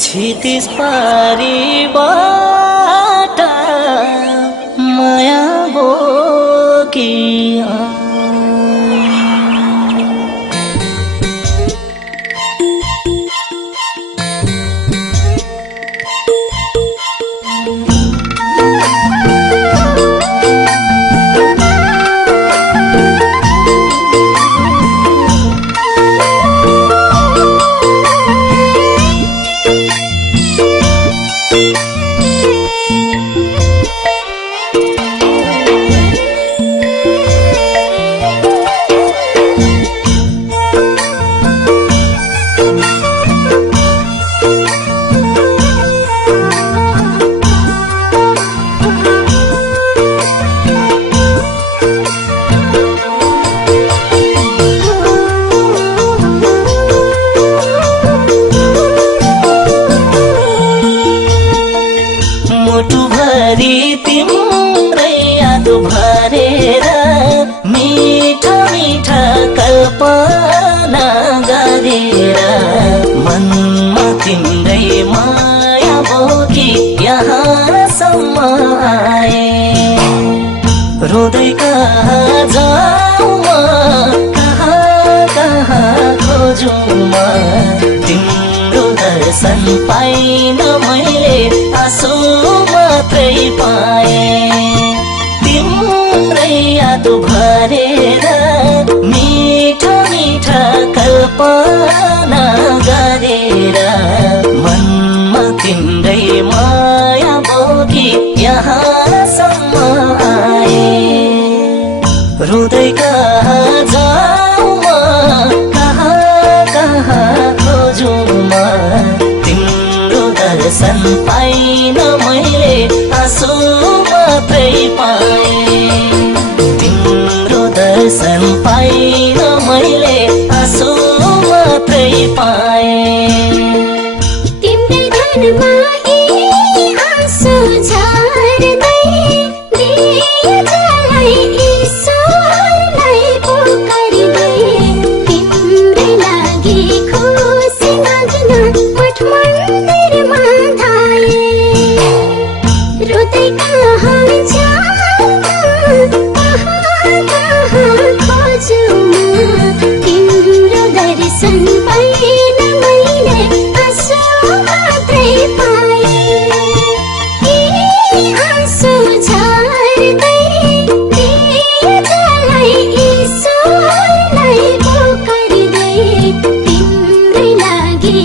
क्षितिज पारीबाट माया बोकी तिम्रै याद भरेर मीठा मीठा कल्पना गरेर मनमा तिम्रै माया बोकी यहाँसम्म आए रोदै कहाँ जाऊँ म कहाँ खोजौँ म तिम्रो दर्शन पाइन मैले आँसु मात्रै पाए तिम्रै याद भरेर मीठा मीठा कल्पना गरेर मनमा तिम्रै माया बोकी यहाँसम्म आए रोदै कहाँ जाऊँ म कहाँ खोजौँ म तिम्रो दर्शन पाइन मैले आँसु मात्रै पाए तिम्रो दर्शन पाइन मैले आँसु मात्रै पाए तिम्रै धनमा आँसु झर्दै दिएलाई ईश्वरलाई पुकार्दै तिम्रै लागि खुसी नाच्न मठ मन्दिरमा धाए रोदै कहाँ जाऊँ कहाँ खोजौँ म तिम्रो दर्शन पाइन मैले आँसु मात्रै पाए आँसु झर्दै दिएलाई ईश्वरलाई पुकार्दै तिम्रै लागि